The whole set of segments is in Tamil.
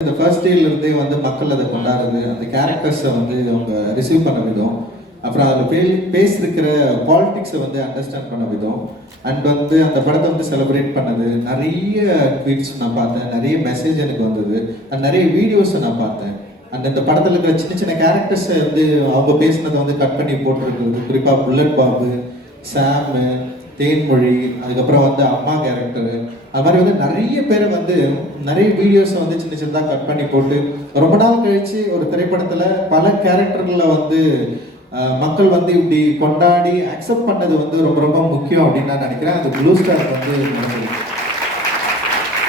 இந்த ஃபர்ஸ்ட் டேல இருந்தே வந்து மக்கள் அதை கொண்டாடுறது அந்த கேரக்டர்ஸை வந்து அவங்க ரிசீவ் பண்ண விதம் அப்புறம் அதில் பே பேசிருக்கிற பாலிடிக்ஸை வந்து அண்டர்ஸ்டாண்ட் பண்ண விதம் அண்ட் வந்து அந்த படத்தை வந்து செலிப்ரேட் பண்ணது நிறைய ட்வீட்ஸ் நான் பார்த்தேன் நிறைய மெசேஜ் எனக்கு வந்தது அண்ட் நிறைய வீடியோஸை நான் பார்த்தேன். அண்ட் இந்த படத்தில் இருக்கிற சின்ன சின்ன கேரக்டர்ஸை வந்து அவங்க பேசினதை வந்து கட் பண்ணி போட்டிருக்கிறது குறிப்பாக புல்லட் பாபு சாமு தேன்மொழி அதுக்கப்புறம் வந்து அம்மா கேரக்டரு அது மாதிரி வந்து நிறைய பேர் வந்து நிறைய வீடியோஸை வந்து சின்ன சின்னதாக கட் பண்ணி போட்டு ரொம்ப நாள் கழிச்சு ஒரு திரைப்படத்தில் பல கேரக்டர்களில் வந்து மக்கள் வந்து இப்படி கொண்டாடி அக்செப்ட் பண்ணது வந்து ரொம்ப ரொம்ப முக்கியம் அப்படின்னு நான் நினைக்கிறேன். அது ப்ளூ ஸ்டார் வந்து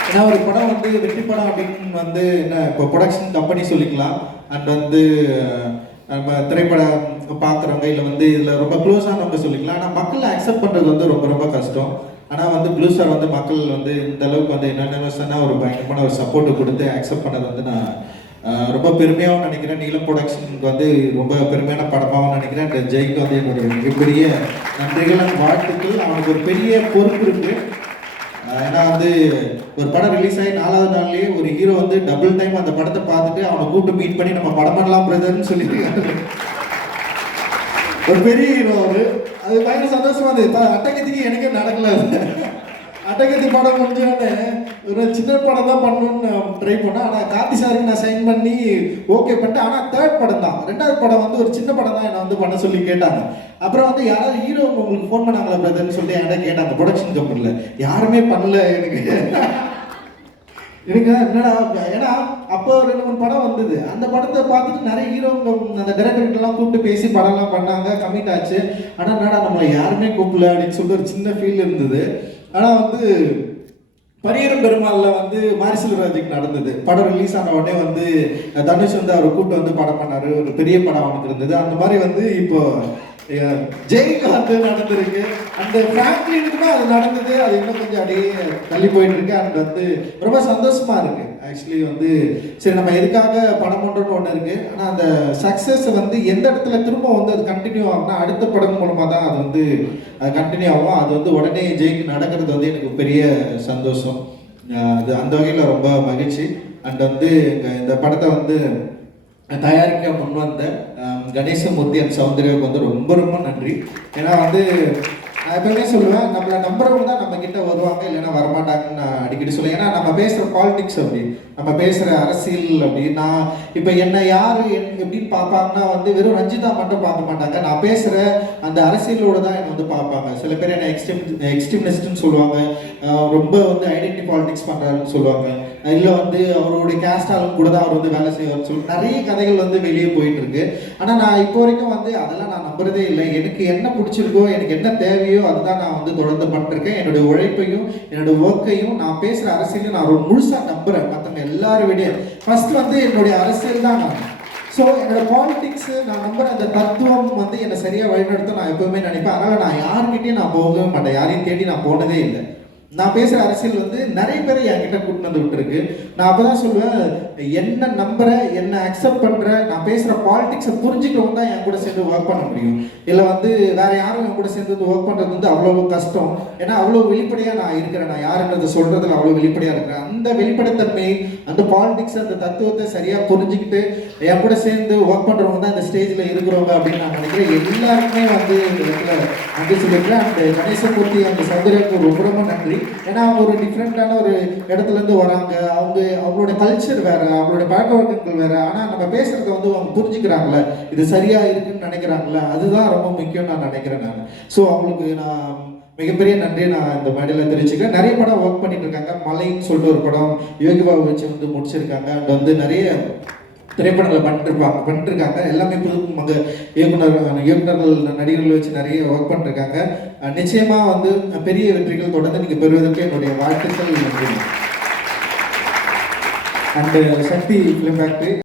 ஏன்னா ஒரு படம் வந்து வெற்றி படம் அப்படின்னு வந்து என்ன இப்போ ப்ரொடக்ஷன் கம்பெனி சொல்லிக்கலாம். அண்ட் வந்து நம்ம திரைப்படம் பார்க்குறவங்க இல்லை வந்து இதில் ரொம்ப க்ளோஸானவங்க சொல்லிக்கலாம். ஆனால் மக்கள் அக்செப்ட் பண்ணுறது வந்து ரொம்ப ரொம்ப கஷ்டம். ஆனால் வந்து ப்ளூ ஸ்டார் வந்து மக்கள் வந்து இந்த அளவுக்கு வந்து என்னென்ன ஒரு பயங்கரமான ஒரு சப்போர்ட்டை கொடுத்து அக்செப்ட் பண்ணது வந்து நான் ரொம்ப பெருமையாகவும் நினைக்கிறேன். நீலம் ப்ரொடக்ஷனுக்கு வந்து ரொம்ப பெருமையான படமாகவும் நினைக்கிறேன். இந்த ஜெய்க்கு வந்து என்னுடைய மிகப்பெரிய நன்றிகள் வாழ்த்துக்கள். அவனுக்கு ஒரு பெரிய பொறுப்பு இருக்குது ஏன்னா வந்து ஒரு படம் ரிலீஸ் ஆகி நாலாவது நாள்லயே ஒரு ஹீரோ வந்து டபுள் டைம் அந்த படத்தை பார்த்துட்டு அவனை கூப்பிட்டு மீட் பண்ணி நம்ம படம் பண்ணலாம் பிரதர்னு சொல்லியிருக்காரு ஒரு பெரிய ஹீரோ அவரு. அது பயங்கர சந்தோஷமா இருந்தது. அட்டகத்துக்கு எனக்கே நடக்கல அது. அட்டகத்தி படம் முடிஞ்சோடனே ஒரு சின்ன படம் தான் பண்ணணும்னு ட்ரை பண்ணேன். ஆனால் கார்த்தி சாருக்கு நான் சைன் பண்ணி ஓகே பண்ணிட்டேன். ஆனால் தேர்ட் படம் தான். ரெண்டாவது படம் வந்து ஒரு சின்ன படம் தான் என்னை வந்து பண்ண சொல்லி கேட்டாங்க. அப்புறம் வந்து யாராவது ஹீரோ உங்களுக்கு ஃபோன் பண்ணாங்களா பிரதர்னு சொல்லி என்கிட்ட கேட்டாங்க. ப்ரொடக்ஷன் கம்பெனியில் யாருமே பண்ணல எனக்கு. எனக்கு என்னடா ஏன்னா அப்போ ரெண்டு மூணு படம் வந்தது. அந்த படத்தை பார்த்துட்டு நிறைய ஹீரோங்க அந்த டைரக்டர்கிட்டலாம் கூப்பிட்டு பேசி படம்லாம் பண்ணாங்க. கம்மிட் ஆச்சு. ஆனால் என்னடா நம்மளை யாருமே கூப்பிடல அப்படின்னு சொல்லிட்டு ஒரு சின்ன ஃபீல் இருந்தது. ஆனால் வந்து பரியரும் பெருமாளில் வந்து மாரி செல்வராஜுக்கு நடந்தது. படம் ரிலீஸ் ஆன உடனே வந்து தனுஷ் வந்து அவர் கூப்பிட்டு வந்து படம் பண்ணாரு. ஒரு பெரிய படம் அவனுக்கு இருந்தது. அந்த மாதிரி வந்து இப்போ ஜெய்காந்த் நடந்திருக்கு? அந்த ஃபேமிலிக்கு அது நடந்தது. அது இன்னும் கொஞ்சம் அப்படியே தள்ளி போயிட்டு இருக்கு அண்ட் வந்து ரொம்ப சந்தோஷமா இருக்கு. ஆக்சுவலி வந்து சரி நம்ம எதுக்காக படம் பண்றோம்னு ஒன்று இருக்கு. ஆனால் அந்த சக்ஸஸ் வந்து எந்த இடத்துல திரும்ப வந்து அது கண்டினியூ ஆகும்னா அடுத்த படம் மூலமா தான் அது வந்து கண்டினியூ ஆகும். அது வந்து உடனே ஜெயிக்கு நடக்கிறது வந்து எனக்கு பெரிய சந்தோஷம். அது அந்த வகையில் ரொம்ப மகிழ்ச்சி. அண்ட் வந்து இந்த படத்தை வந்து தயாரிக்க முன் வந்த கணேசமூர்த்தி அண்ட் சௌந்தர்யாவுக்கு வந்து ரொம்ப ரொம்ப நன்றி. ஏன்னா வந்து எப்பவுமே சொல்லுவேன் நம்மளை நம்புறவங்க தான் நம்ம கிட்ட வருவாங்க இல்லைன்னா வரமாட்டாங்கன்னு நான் அடிக்கடி சொல்லுவேன். ஏன்னா நம்ம பேசுற பாலிடிக்ஸ் அப்படி நம்ம பேசுற அரசியல் அப்படி. நான் இப்போ என்ன யாரு என் எப்படின்னு பார்ப்பாங்கன்னா வந்து வெறும் ரஞ்சிதா மட்டும் பார்க்க மாட்டாங்க. நான் பேசுற அந்த அரசியலோட தான் என்னை வந்து பார்ப்பாங்க. சில பேர் என்ன எக்ஸ்ட்ரீம் எக்ஸ்ட்ரீமிஸ்ட்னு சொல்லுவாங்க. ரொம்ப வந்து ஐடென்டி பாலிடிக்ஸ் பண்றாருன்னு சொல்லுவாங்க. இல்லை வந்து அவருடைய கேஸ்டாலும் கூட தான் அவர் வந்து வேலை செய்வார்னு சொல்லி நிறைய கதைகள் வந்து வெளியே போயிட்டு இருக்கு. ஆனால் நான் இப்போ வரைக்கும் வந்து அதெல்லாம் நான் நம்புறதே இல்லை. எனக்கு என்ன பிடிச்சிருக்கோ எனக்கு என்ன தேவையோ அதுதான் நான் வந்து தொடர்ந்து பண்ணிருக்கேன். என்னுடைய உழைப்பையும் என்னோட ஒர்க்கையும் நான் பேசுகிற அரசியலையும் நான் ஒரு முழுசாக நம்புறேன். மற்றவங்க எல்லாரும் விட. ஃபர்ஸ்ட் வந்து என்னுடைய அரசியல் தான் நான். ஸோ என்னோட பாலிடிக்ஸ் நான் நம்புற அந்த தத்துவம் வந்து என்னை சரியாக வழிநடத்த நான் எப்பவுமே நினைப்பேன். ஆனால் நான் யார்கிட்டயும் நான் போகவே மாட்டேன். யாரையும் தேடி நான் போனதே இல்லை. நான் பேசுகிற அரசியல் வந்து நிறைய பேரை என்கிட்ட கூட்டு வந்து விட்டுருக்கு. நான் அப்போ தான் சொல்லுவேன் என்ன நம்புற என்ன அக்செப்ட் பண்ணுற நான் பேசுகிற பாலிடிக்ஸை புரிஞ்சுக்கிறவங்க தான் என் கூட சேர்ந்து ஒர்க் பண்ண முடியும். இல்லை வந்து வேற யாரும் என் கூட சேர்ந்து வந்து ஒர்க் பண்ணுறது வந்து அவ்வளோ கஷ்டம். ஏன்னா அவ்வளோ வெளிப்படையாக நான் இருக்கிறேன். நான் யாருன்றதை சொல்கிறதுல அவ்வளோ வெளிப்படையாக இருக்கிறேன். அந்த வெளிப்படைத்தன்மை அந்த பாலிடிக்ஸ் அந்த தத்துவத்தை சரியாக புரிஞ்சுக்கிட்டு என் கூட சேர்ந்து ஒர்க் பண்ணுறவங்க தான் இந்த ஸ்டேஜில் இருக்கிறவங்க அப்படின்னு நான் நினைக்கிறேன். எல்லாருக்குமே வந்து இந்த இடத்துல அங்கே சொல்லியிருக்கேன் அந்த கணேசமூர்த்தி அந்த சௌந்தர்யாவுக்கு ரொம்ப ரொம்ப நன்றி. ஏன்னா அவங்க ஒரு டிஃப்ரெண்ட்டான ஒரு இடத்துல இருந்து வராங்க. அவங்க அவங்களோட கல்ச்சர் வேறு அவங்களோட பழக்க வழக்கங்கள் வேறு. ஆனால் நம்ம பேசுகிறத வந்து அவங்க புரிஞ்சுக்கிறாங்களே. இது சரியாக இருக்குன்னு நினைக்கிறாங்களே. அதுதான் ரொம்ப முக்கியம் நான் நினைக்கிறேன் நான். ஸோ அவங்களுக்கு நான் மிகப்பெரிய நன்றி நான் இந்த மேடையில் தெரிவிச்சுக்கிறேன். நிறைய படம் ஒர்க் பண்ணிட்டு இருக்காங்க. மலைன்னு சொல்லிட்டு ஒரு படம் யோகி பாபு வச்சு வந்து முடிச்சிருக்காங்க. அண்ட் வந்து நிறைய திரைப்படங்களை பண்ணிருப்பாங்க. பண்ணிருக்காங்க. எல்லாமே புது மக இயக்குனர் இயக்குநர்கள் நடிகர்கள் வச்சு நிறைய ஒர்க் பண்ணிருக்காங்க. அஹ் நிச்சயமா வந்து பெரிய வெற்றிகள் தொடர்ந்து நீங்க பெறுவதற்கு என்னுடைய வாழ்த்துக்கள். நன்றி. And Sakthi film factory